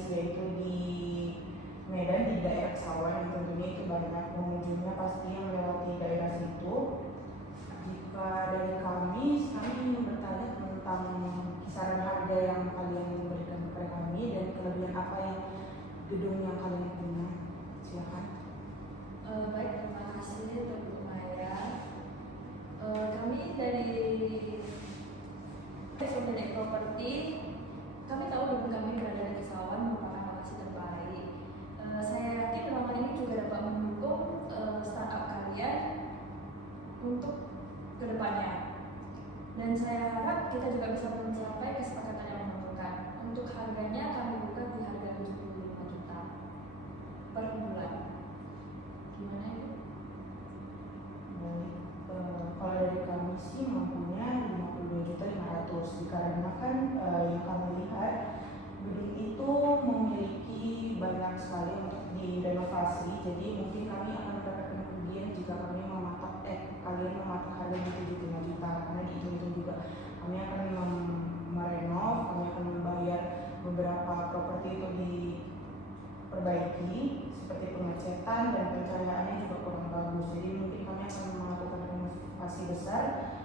Bais, yaitu di Medan di daerah Kesawan, yang tentunya itu banyak pengunjungnya pasti yang melewati daerah situ. Jika dari kami ingin bertanya tentang kisaran harga yang kalian berikan kepada kami dan kelebihan apa yang gedung yang kalian punya. Silakan. Baik, terima kasih untuk Maya. Kami dari pemilik properti, kami tahu gedung kami berada di Kesawan merupakan lokasi terbaik. Saya yakin ruangan ini juga dapat mendukung startup kalian untuk kedepannya. Dan saya harap kita juga bisa mencapai kesepakatan yang menentukan. Untuk harganya kami buka di harga 75 juta per bulan. Gimana itu? Kalau dari kami sih mampunya 52.500.000, dikarenakan yang kami lihat gedung itu memiliki banyak sekali untuk direnovasi. Jadi mungkin kami akan mendapatkan kerugian jika kami kalian mematok harganya 75 juta, karena dihitung juga kami akan merenov, kami akan membayar beberapa properti untuk diperbaiki seperti pengecetan dan pencahayaannya juga kurang bagus. Jadi mungkin kami akan melakukan renovasi besar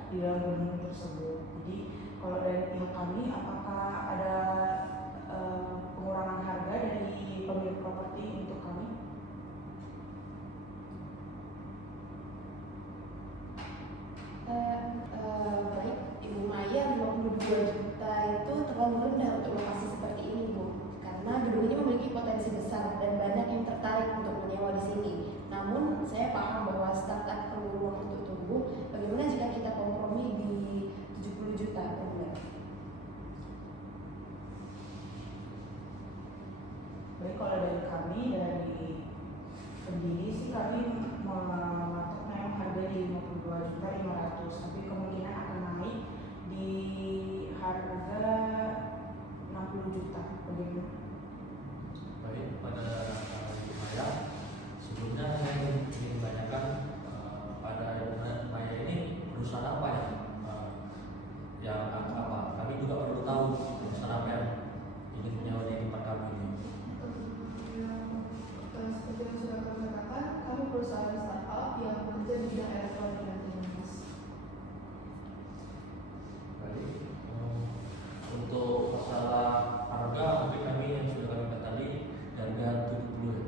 di dalam gedung tersebut. Jadi kalau dari pihak kami, apakah ada pengurangan harga dari pemilik properti untuk kami? Baik, Ibu Maya, 52 juta itu terlalu rendah untuk lokasi seperti ini, Bu. Karena gedung ini memiliki potensi besar dan banyak yang tertarik untuk menyewa di sini. Namun, saya paham bahwa startup perlu ruang untuk tumbuh. Bagaimana jika kita kompromi di 70 juta per bulan? Baik, kalau dari kami, dari pendiri sih kami mematok memang harga di 52.500.000, tapi kemungkinan akan naik di harga 60 juta. Bagaimana? Baik, pada Ibu Maya, sebelumnya saya ingin menanyakan pada Ibu Maya ini perusahaan apa yang apa? Kami juga perlu tahu perusahaan apa yang ingin menyewa di tempat kami ini. Seperti yang sudah kami katakan, kami perusahaan startup yang bekerja di bidang elektronik dan teknis. Baik, untuk masalah harga mungkin kami yang sudah kami katakan tadi harga 70 ya.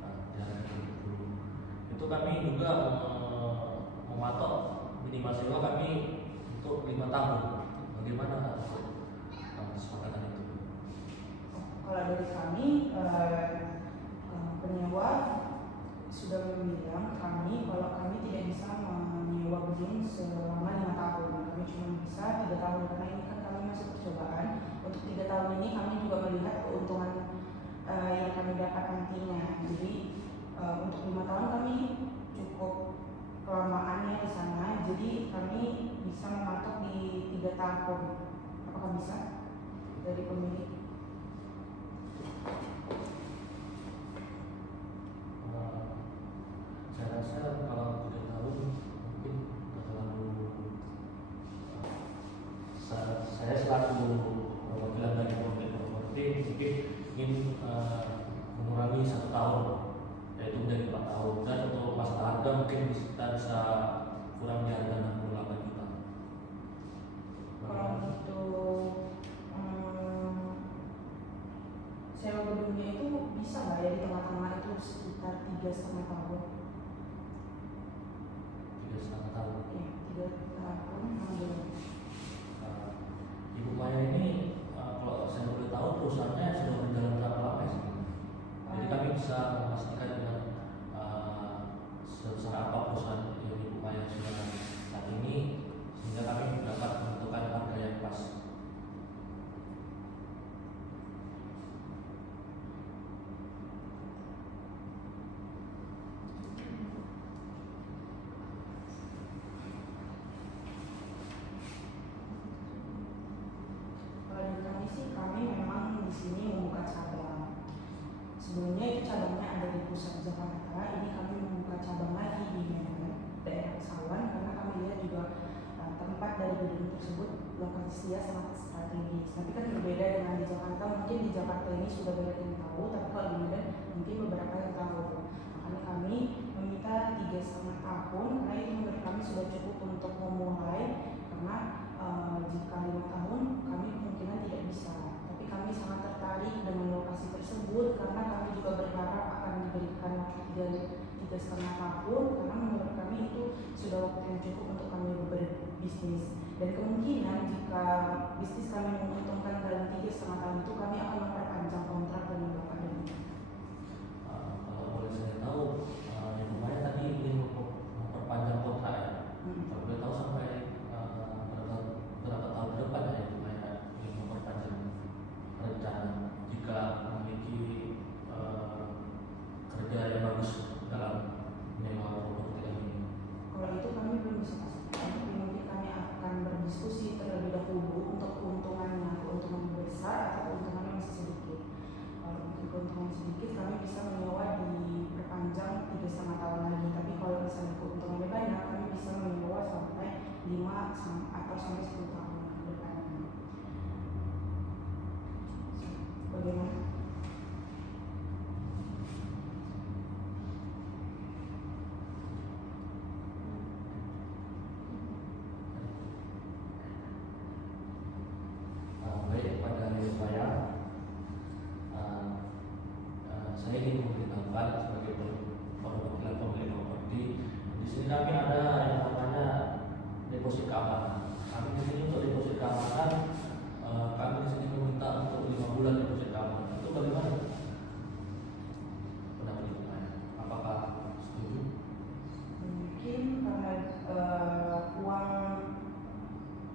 Nah, di harga 70 itu kami juga mematok minimal sewa kami untuk 5 tahun. Bagaimana kesepakatan itu? Kalau dari kami, penyewa sudah bilang kami kalau kami tidak bisa menyewa gedung selama 5 tahun. Kami cuma bisa 3 tahun, karena ini kan kami masih percobaan. Untuk 3 tahun ini kami juga melihat keuntungan yang kami dapat nantinya. Jadi untuk 5 tahun kami cukup kelamaannya di sana. Jadi kami bisa mematok di 3 tahun. Apakah bisa dari pemilik? Saya rasa kalau 3 tahun mungkin terlalu. Saya selaku perwakilan dari pemilik properti mungkin ingin mengurangi 1 tahun, yaitu menjadi 4 tahun. Dan untuk masalah harga mungkin kita bisa kurang di harga 68 juta. Kalau itu sewa gedungnya itu bisa nggak ya di tengah-tengah itu sekitar 3,5 tahun? 3,5 tahun. Ya, 3 tahun 6 bulan. Ibu Maya ini kalau saya boleh tahu perusahaannya sudah berjalan berapa lama sih? Jadi kami bisa memastikan dengan sebesar apa perusahaan yang Ibu Maya sudah saat ini sehingga kami dapat menentukan harga yang pas. Kami memang di sini membuka cabang. Sebelumnya itu cabangnya ada di pusat Jakarta. Ini kami membuka cabang lagi di Medan, daerah Kesawan, karena kami lihat juga tempat dari gedung tersebut lokasinya sangat strategis. Tapi kan berbeda dengan di Jakarta. Mungkin di Jakarta ini sudah banyak yang tahu, tapi kalau di Medan mungkin beberapa yang tahu. Makanya kami meminta 3,5 tahun karena itu menurut kami sudah cukup untuk memulai. Karena jika 5 tahun kami kemungkinan tidak bisa. Tapi kami sangat tertarik dengan lokasi tersebut karena kami juga berharap akan diberikan waktu 3,5 tahun karena menurut kami itu sudah waktu yang cukup untuk kami berbisnis. Dan kemungkinan jika bisnis kami menguntungkan dalam 3,5 tahun itu kami akan memperpanjang kontrak dengan Bapak dan Ibu. Kalau boleh saya tahu, yang kemarin tadi ingin memperpanjang kontrak ya. Kalau boleh tahu sampai berapa tahun ke depan ya itu kayak ingin memperpanjang rencana jika memiliki kerja yang bagus dalam menyewa properti ini. Kalau itu kami belum bisa pastikan, tapi mungkin kami akan berdiskusi terlebih dahulu untuk keuntungan besar atau keuntungannya masih sedikit. Kalau untuk keuntungan sedikit kami bisa menyewa diperpanjang 3,5 tahun lagi. Tapi kalau misalnya keuntungannya banyak, kami bisa menyewa sampai 5 atau sampai 10 tahun ke depan. Bagaimana? Baik, pada saya ingin memberitahukan sebagai perwakilan pemilik properti. Di sini kami ada yang namanya deposit keamanan. Kami di sini untuk deposit keamanan, kami di sini meminta untuk 5 bulan deposit keamanan. Itu bagaimana? Pendapat Ibu Maya, apakah setuju? Mungkin karena uang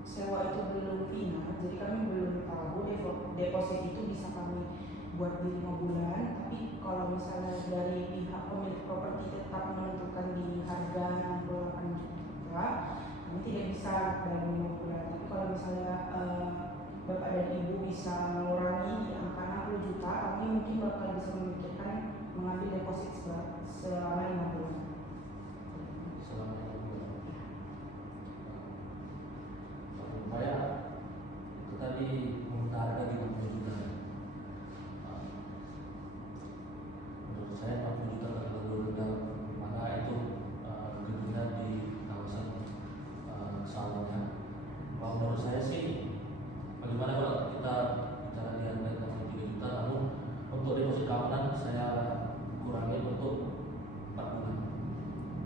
sewa itu belum final, jadi kami belum tahu deposit itu bisa kami buat di 5 bulan. Tapi kalau misalnya dari pihak pemilik properti tetap menentukan di harga 68 juta, kami tidak bisa dalam 5 bulan. Tapi kalau misalnya Bapak dan Ibu bisa mengurangi di angka 60 juta, kami mungkin bakal bisa memikirkan mengambil deposit selama 5 bulan. Selama 5 bulan. Saya itu tadi meminta harga 50 juta. Menurut saya 40 juta terlalu rendah, mana itu gedungnya di kawasan Salonnya. Kalau menurut saya sih, bagaimana kalau kita bicara di harga 63 juta, namun untuk deposit keamanan saya kurangi untuk 4 bulan.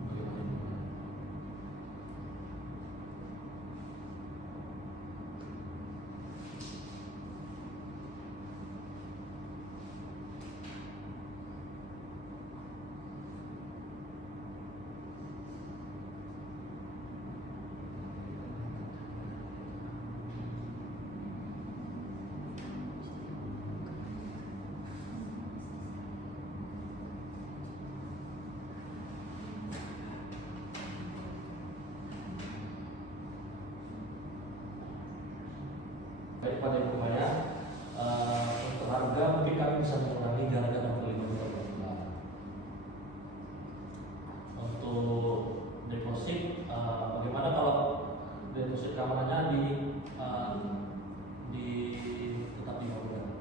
Bagaimana itu? Baik, pada Ibu Maya, untuk harga mungkin kami bisa mengurangi di harga 65 juta per bulan. Untuk deposit, bagaimana kalau deposit keamanannya di tetap 5 bulan?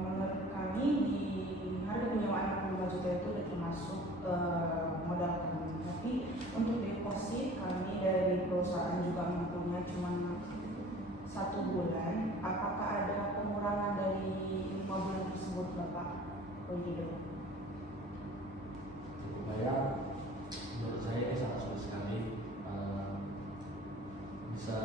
Menurut kami di harga penyewaan 65 juta itu sudah termasuk modal kami. Tapi untuk deposit kami dari perusahaan juga mempunyai cuma 1 bulan. Apakah ada pengurangan dari 5 bulan tersebut, Bapak? Oh tidak. Ibu Maya, menurut saya ini sangat sulit sekali. Bisa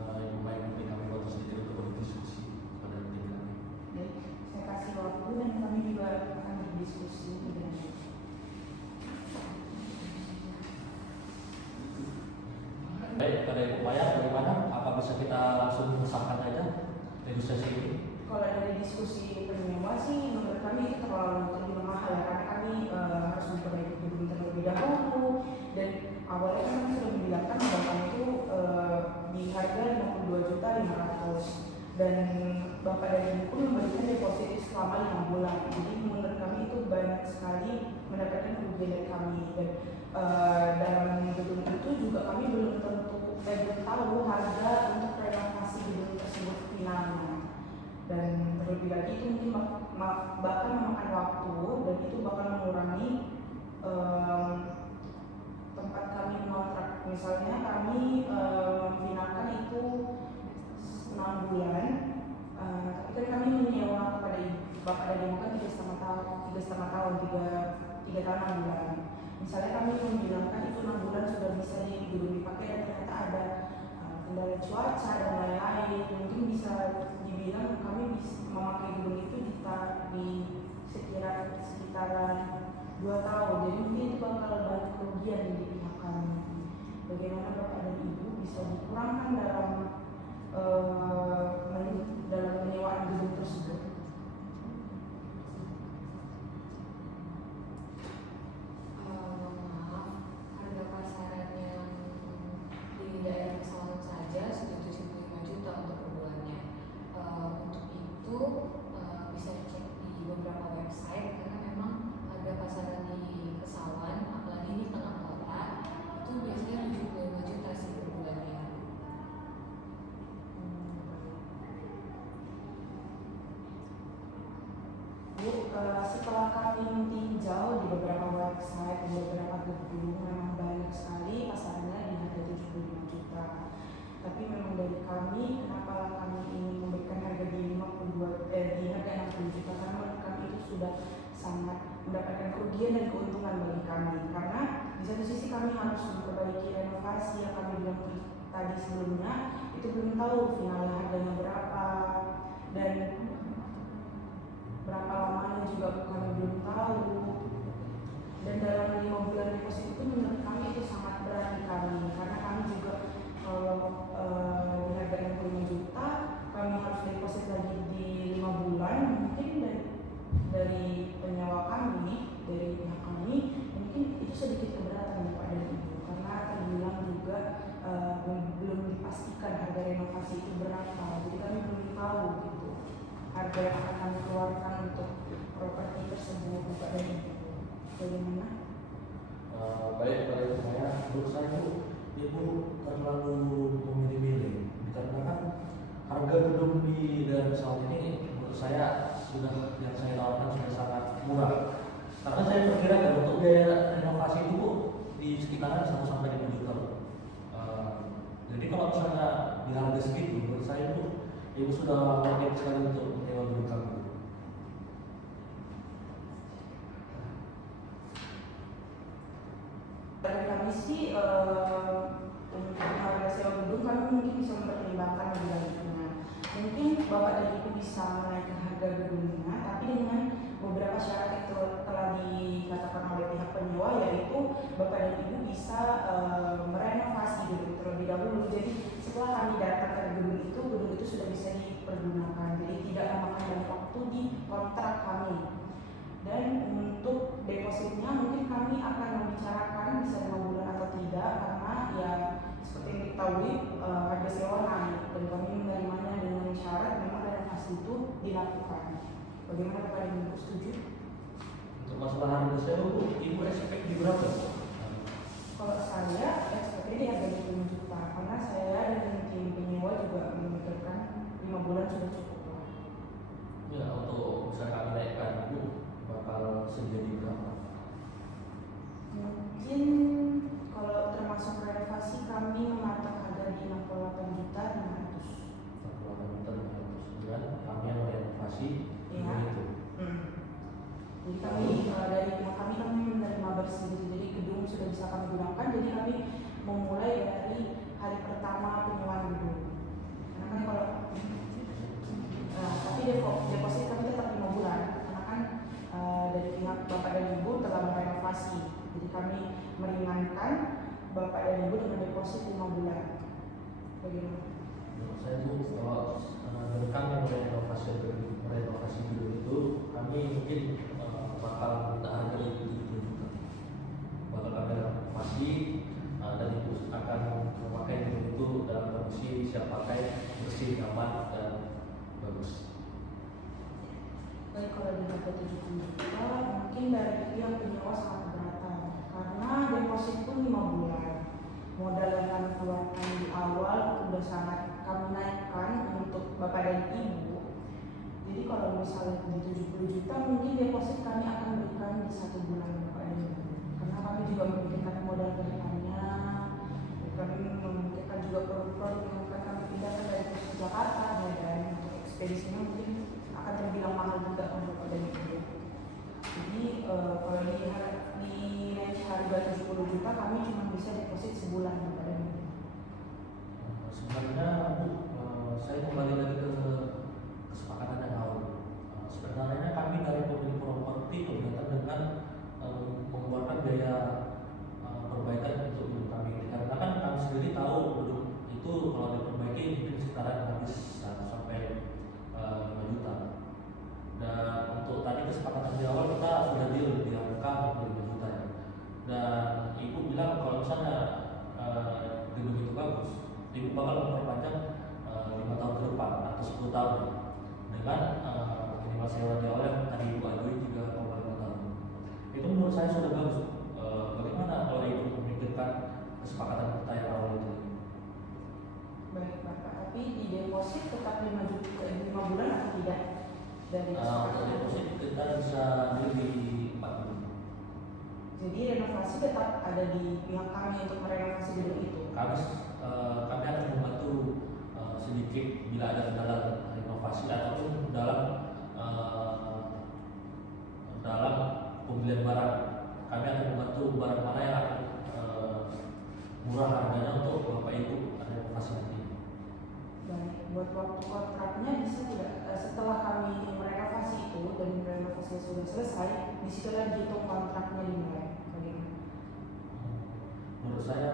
Ibu Maya memberi kami waktu sedikit untuk berdiskusi pada tim kami. Baik, saya kasih waktu dan kami juga akan berdiskusi dengan Baik, pada Ibu Maya, bagaimana? Apa bisa kita langsung mengesahkan saja negosiasi ini? Kalau dari diskusi penyewa sih menurut kami itu terlalu mahal ya, karena kami harus memperbaiki gedung terlebih dahulu. Dan awalnya kan kami sudah membilangkan bahwa kami itu di harga 52.500.000 dan Bapak dan Ibu pun memberikan deposit selama 5 bulan. Jadi menurut kami itu banyak sekali mendapatkan kerugian dari kami. Dan dalam gedung itu juga kami belum tahu harga untuk renovasi gedung tersebut finalnya. Dan terlebih lagi itu mungkin bahkan memakan waktu dan itu bakal mengurangi tempat kami mengontrak. Misalnya kami memfinalkan itu 6 bulan, tapi kan kami menyewa kepada Bapak dan Ibu kan 3,5 tahun 6 bulan. Misalnya kami membilangkan itu 6 bulan sudah bisa gedung dipakai dan ternyata ada kendala cuaca dan lain-lain, mungkin bisa dibilang kami bisa memakai gedung itu di sekitaran 2 tahun. Jadi mungkin itu bakal banyak kerugian di pihak kami. Bagaimana Bapak dan Ibu bisa dikurangkan dalam penyewaan gedung tersebut? Maaf, harga pasaran yang di daerah Kesawan saja sudah 75 juta untuk per bulannya. Untuk itu bisa cek di beberapa website karena memang harga pasaran di Kesawan, apalagi di tengah kota, itu biasanya 75 juta sih per bulannya. Bu, setelah kami meninjau di beberapa website, di beberapa gedung, memang banyak sekali pasarannya di harga 75 juta. Tapi memang dari kami, kenapa kami ingin memberikan harga di harga 60 juta, karena menurut kami itu sudah sangat mendapatkan kerugian dan keuntungan bagi kami. Karena di satu sisi kami harus memperbaiki renovasi yang kami bilang tadi sebelumnya, itu belum tahu finalnya harganya berapa dan berapa lamanya juga kami belum tahu. Dan dalam 5 bulan deposit itu menurut kami itu sangat berat di kami, karena kami juga di harga 65 juta kami harus deposit lagi di 5 bulan, mungkin dari penyewa kami, dari pihak kami, mungkin itu sedikit keberatan Bapak dan Ibu, karena terbilang juga belum dipastikan harga renovasi itu berapa, jadi kami belum tahu gitu harga yang akan kami keluarkan untuk properti tersebut. Bapak dan Ibu, bagaimana? Baik, pada saya, menurut saya Ibu terlalu memilih-milih, dikarenakan harga gedung di daerah Kesawan ini menurut saya sudah yang saya tawarkan sudah sangat murah. Karena saya perkirakan untuk biaya renovasi itu di sekitaran 1 sampai 5 juta. Jadi kalau misalnya di harga segitu, menurut saya itu Ibu sudah wajib sekali untuk menyewa gedung kami. Dari kami sih untuk harga sewa gedung kami mungkin bisa mempertimbangkan lebih lanjutnya. Mungkin Bapak dan Ibu bisa menaikkan harga gedungnya, tapi dengan beberapa syarat yang telah dikatakan oleh pihak penyewa, yaitu Bapak dan Ibu bisa merenovasi gedung terlebih dahulu. Jadi setelah kami datang ke gedung itu sudah bisa dipergunakan. Jadi tidak memakan banyak waktu di kontrak kami. Dan untuk depositnya mungkin kami akan membicarakan bisa 5 bulan atau tidak, karena ya seperti yang diketahui harga sewa naik dan kami menerimanya dengan syarat memang renovasi itu dilakukan. Bagaimana Bapak dan Ibu, setuju? Untuk masalah harga sewa, Ibu expect di berapa? Kalau saya expect di harga 20 juta, karena saya dan tim penyewa juga memikirkan 5 bulan sudah cukup lah. Ya, untuk misalnya kami naikkan Ibu bakal sejadi berapa? Mungkin kalau termasuk renovasi kami mematok harga di 68 juta 500. 48 juta 500 dan kami yang renovasi Iya. itu. Jadi kami dari pihak kami menerima bersih gitu. Jadi gedung sudah bisa kami gunakan. Jadi kami memulai dari hari pertama penyewaan gedung. Karena kan kalau tapi deposit kami tetap 5 bulan. Karena kan dari pihak Bapak dan Ibu telah merenovasi. Jadi kami meringankan Bapak dan Ibu dengan deposit 5 bulan. Bagaimana? Menurut saya itu kalau dari kami yang renovasi dulu itu kami mungkin bakal minta harga lebih 70 juta. Bakal kami renovasi dan Ibu akan memakai gedung itu dalam kondisi siap pakai, bersih, nyaman dan bagus. Baik, kalau di harga 70 juta mungkin dari pihak penyewa sangat keberatan, karena deposit pun 5 bulan. Modal yang kami keluarkan di awal udah sangat kami naikkan untuk bapak dan ibu. Jadi kalau misalnya di 70 juta mungkin deposit kami akan berikan di 1 bulan bapak dan ibu. Karena kami juga memikirkan modal ke depannya. Kami memikirkan juga produk-produk yang akan kami pindahkan dari pusat Jakarta dan untuk ekspedisinya mungkin akan terbilang mahal juga untuk bapak dan ibu. Jadi kalau di range harga 70 juta kami cuma bisa deposit sebulan bapak dan ibu. Sebenarnya Bu, saya kembali lagi ke kesepakatan yang awal. Sebenarnya kami dari pemilik properti keberatan dengan mengeluarkan biaya perbaikan untuk gedung kami ini. Karena kan kami sendiri tahu gedung itu kalau diperbaiki mungkin sekitaran habis 1 sampai 5 juta. Dan untuk tadi kesepakatan di awal kita sudah deal di angka 5 juta ya. Dan ibu bilang kalau misalnya gedung itu bagus, ibu bakal memperpanjang 5 tahun ke depan atau 10 tahun dengan minimal sewa di awal yang tadi ibu ajui 3,5 tahun. Itu menurut saya sudah bagus. Bagaimana kalau ibu memikirkan kesepakatan kita yang awal itu? Baik bapak, tapi di deposit tetap 5 bulan atau tidak? Dari Untuk kesepakatan? deposit kita bisa deal di 4 bulan. Jadi renovasi tetap ada di pihak kami untuk merenovasi gedung itu. Kami akan membantu sedikit bila ada kendala renovasi ataupun dalam pembelian barang. Kami akan membantu barang mana yang akan murah harganya untuk bapak ibu renovasi nanti. Baik, buat waktu kontraknya bisa tidak setelah kami merenovasi itu dan renovasi sudah selesai, disitulah dihitung kontraknya dimulai. Bagaimana? Menurut saya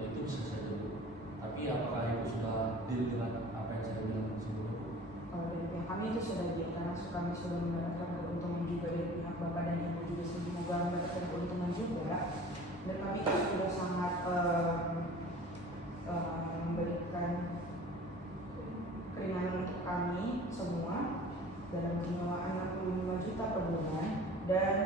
itu bisa saja Bu. Tapi apakah ibu sudah deal dengan apa yang saya bilang sebelumnya? Kalau dari pihak kami itu sudah dia karena kami sudah mendapatkan keuntungan juga dari pihak bapak dan ibu juga semoga mendapatkan keuntungan juga. Dan kami itu sudah sangat memberikan keringanan untuk kami semua dalam penyewaan 65 juta per bulan dan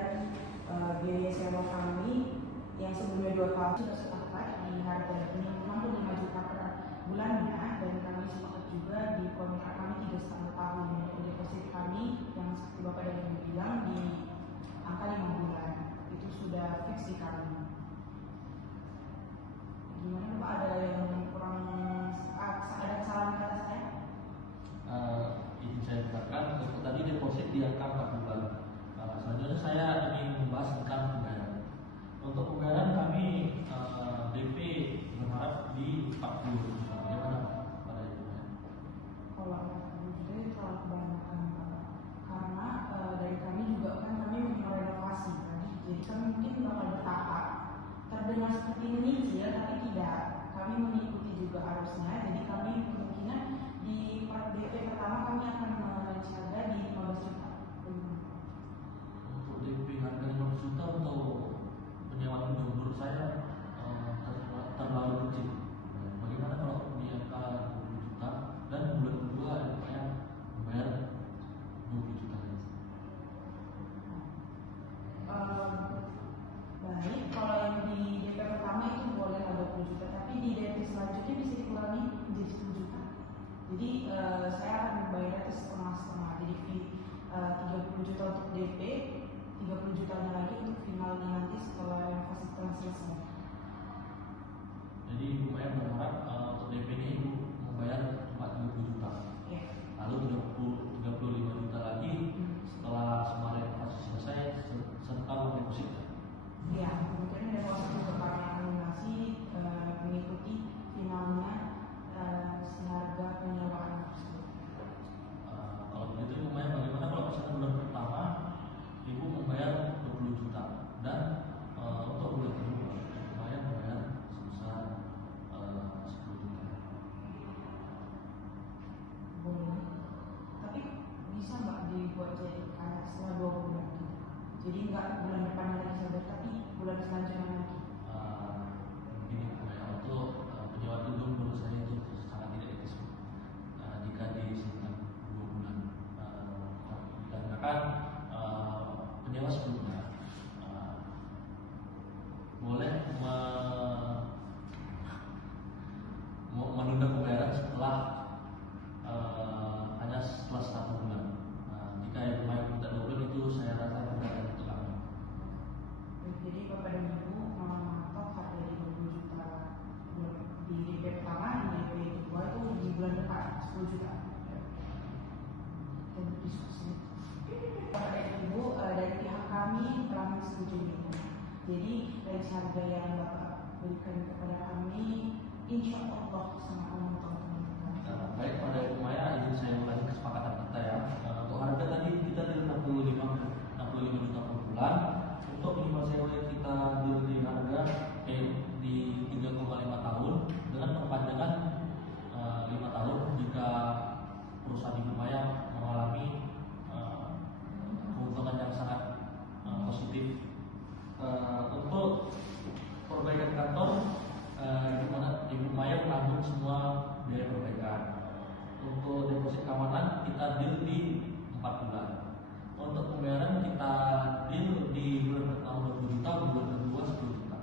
biaya sewa kami yang sebelumnya 2 tahun sudah sepakat di harga 65 juta per bulannya dan kami sepakat juga di kontrak kami 3,5 tahun untuk deposit kami yang seperti bapak dan ibu bilang di angka 5 bulan itu sudah fix di kami. Gimana Pak, ada yang kurang ada kesalahan kata saya? Itu saya katakan untuk tadi deposit di angka 4 bulan. Selanjutnya saya ingin membahas tentang pembayaran. Untuk pembayaran kami DP berharap di 40 juta. Bagaimana pada itu? Kalau 40 juta itu terlalu kebanyakan Pak. Karena dari kami juga kan kami merenovasi kan. Jadi kami mungkin bakal bertahap. Terdengar seperti menyicil tapi tidak. Kami mengikuti juga arusnya. Jadi kami kemungkinan di DP pertama kami akan merencana di 15 juta. Untuk DP harga 15 juta untuk penyewaan gedung menurut saya terlalu kecil. Bagaimana kalau di angka 20 juta dan bulan kedua yang membayar 20 juta lagi? Baik, kalau yang di DP pertama itu boleh ada 20 juta, tapi di DP selanjutnya bisa dikurangi menjadi 10 juta. Jadi saya akan membayar itu setengah-setengah. Jadi 30 juta untuk DP, 30 jutanya lagi untuk finalnya nanti setelah renovasi telah selesai. Jadi Ibu Maya berharap untuk DP ini Ibu membayar cuma 30 juta. Ya. Lalu 35 juta lagi setelah semua renovasi selesai serta deposit. Ya, kemudian ada proses untuk lunasi mengikuti finalnya harga penyewaan tersebut. Kalau begitu Ibu Maya bagaimana kalau misalnya bulan pertama Ibu membayar 20 juta dan untuk bulan kedua Ibu Maya membayar sebesar 10 juta. Boleh. Tapi bisa nggak dibuat jadi kayak setelah 2 bulan? Jadi nggak bulan depan lagi saja, tapi bulan selanjutnya lagi. Begini Bu Maya, untuk penyewaan gedung menurut saya itu sangat tidak etis jika disingkat 2 bulan. Dikarenakan penyewa sebelumnya harga yang Bapak berikan kepada kami insya Allah sangat menguntungkan teman-teman. Baik, pada Ibu Maya, izin saya ulangi kesepakatan kita ya. Untuk harga tadi kita di 65 juta per bulan. Untuk minimal sewa yang kita di harga di 3,5 tahun dengan perpanjangan 5 tahun jika perusahaan Ibu Maya mengalami keuntungan yang sangat positif. Untuk perbaikan kantor, di mana Ibu Maya menanggung semua biaya perbaikan. Untuk deposit keamanan kita deal di 4 bulan. Untuk pembayaran kita deal di bulan pertama 20 juta, bulan kedua 10 juta.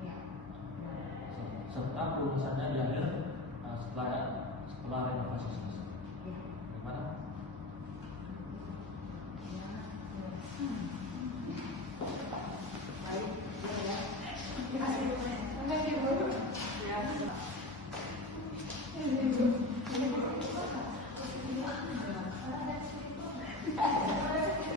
Ya. Serta pelunasannya di akhir setelah renovasi selesai.